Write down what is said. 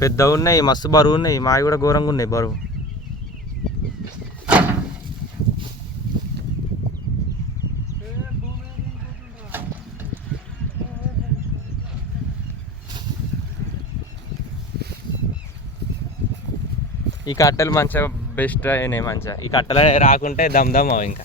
పెద్దగా ఉన్నాయి, మస్తు బరువు ఉన్నాయి. మావి కూడా ఘోరంగా ఉన్నాయి బరువు. ఈ కట్టెలు మంచిగా బెస్ట్ అయినాయి. మంచిగా ఈ కట్టెలు రాకుంటే దమ్ దమ్ అవి ఇంకా